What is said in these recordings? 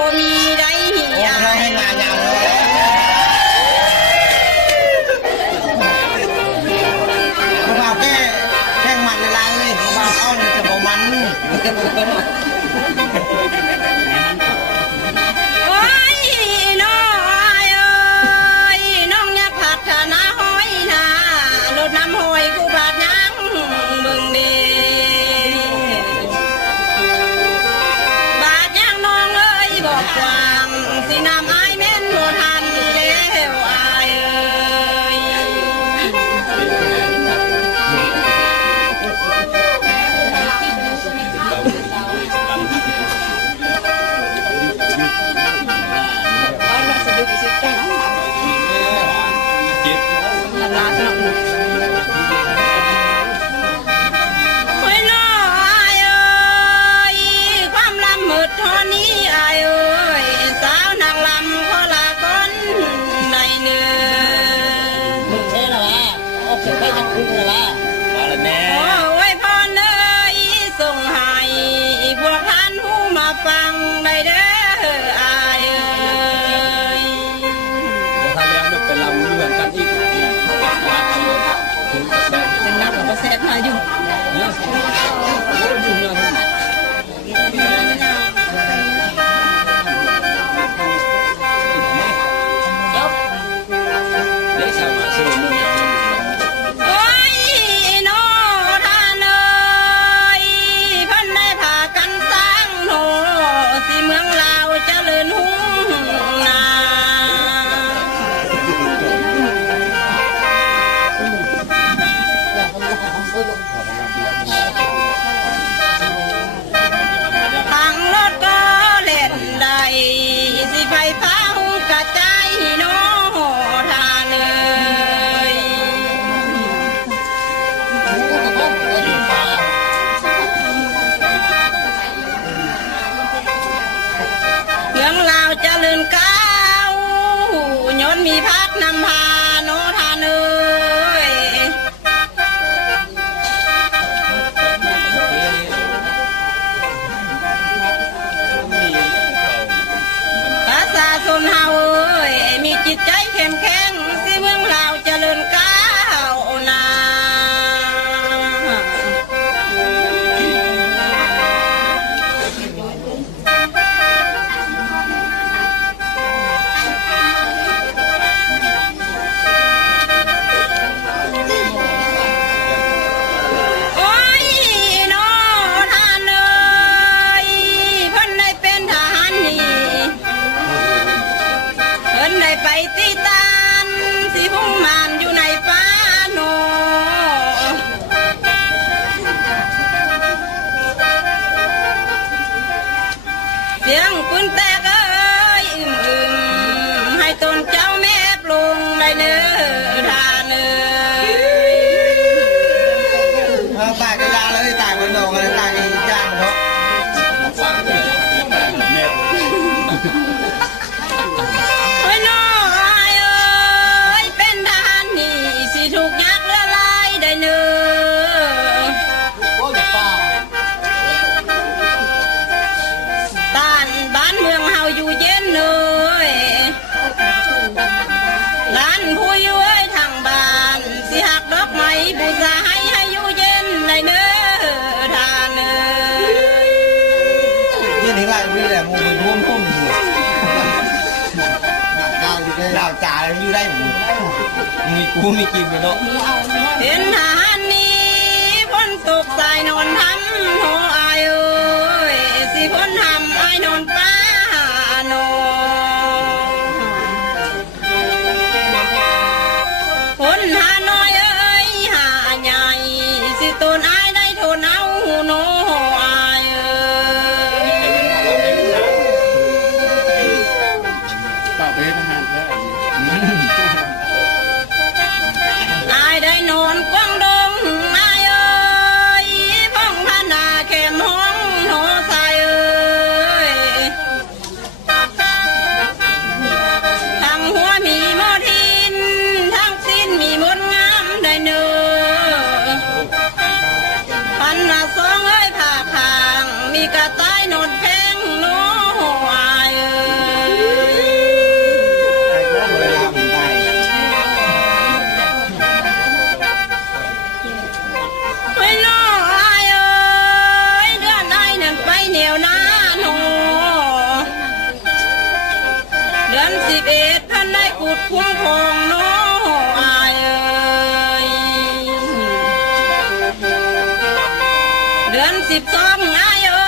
บ่มีได้หิยาให้งานยาวเลยบ่าวแค่มันละลายเลยบ่าวอ้อนจะบ่มันโอ้ยน้อยเอ้ยน้องอยากพัฒนาห้อยนารถน้ำห้อยกูบาดยังเบิ่งดีบาดยังน้องเอ้ยบอกกว้างสิน้ำอายแม่นบ่ทันแล้วอายเอ้ยโอ้ยน้อยเอ้ยความลำมืดเท่านี้อายเอ้ยสาวนางลำขอลาคนในเนื้อใช่หรอวะออกจากไปจากคุกหรอวะมาแล้วแน่โอ้ยพรเอ้ยส่งให้พวกท่านผู้มาฟังได้เด้ออายเอ้ยทำยังนึกเป็นลำเหมือนกันอีกเป็นนับกับเซตมาอยู่โอ้ยน้อท่านเอ้ยเพิ่นได้พากันสร้างโนสิเมืองลาวเจริญหุ่งนาทางรถก็เล่นได้สิไฟฟ้ากระจายน้อท่านเอ้ยเมืองลาวเจริญก้าวย้อนมีพักนำพาโนท่านเอ้ยประชาชนเฮาเอ้ยมีจิตใจเข้มแข็งสิเมืองลาวเจริญก้าวหน้าโอ้ยน้อท่านเอ้ยเพิ่นได้เป็นทหารนี่เพิ่นได้ไปตีตานสิพุ่งมานอยู่ในป่าโนเสียงปืนแตกเอ้ยอึมให้ตนเจ้าแม่ปรุงได้เนื้อทานเอ้ย ตายก็ยาเลยตายคนโดนกันตายกันจ้างเขาโอ้ยน้อยเอ้ยเป็นทหารนี่สิถูกยักษ์ละลายได้เนื้อต้านบ้านเมืองเฮาอยู่เย็นเลยร้านผู้อยู่เอ้ยทางบ้านสิหักดอกไม้บูชาให้อยู่เย็นได้เนื้อทานเอ้ย นี่ถึงไรวิ่งแหละมูมันร่วมพุ่มอยู่ดาวจ่าอยู่ได้มีกูมีกินกันเนาะเป็นทหารนี่พ้นตกสายนอนทำโหอายเอ้ยสิพ้นทำอายนอนป้าโนพ้นหาน้อยเอ้ยหาใหญ่สิตนอายได้ทนเอาโนอายเอ้ย ต่อไปทหารแล้ว อายได้นอนกว้างดงอายเอ้ยพ้องพนาแคมห้องโหใส่เอ้ยทั้งหัวมีหมอทินทั้งสิ้นมีมดงามได้เนื้อพันนา เดือน12อายเอ้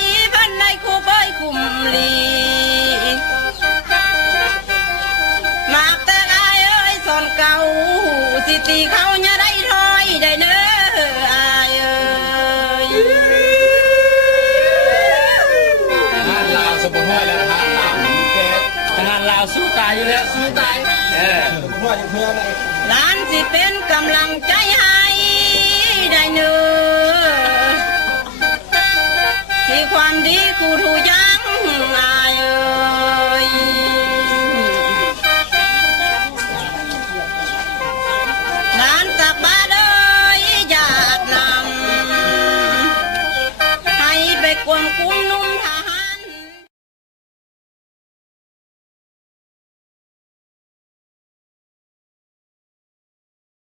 ยพันในคู่เบยคุมลีมากแต่อายเอ้ยสอนเก่าสิตีเขาอย่าได้ถอยได้เน้ออายเอ้ย ทหารลาวสมบูรณ์แล้วทหารลาวมีแก่ ทหารลาวสู้ตายอยู่แล้วสู้ตายสมบูรณ์อย่างเพื่อนเลย หลานสิเป็นกำลังใจให้ได้เนื้อที่ความดีครูทูยังอายเอ้ยหลานตักบาตรเอ้ยอยากนำให้ไปกวงกุ้ง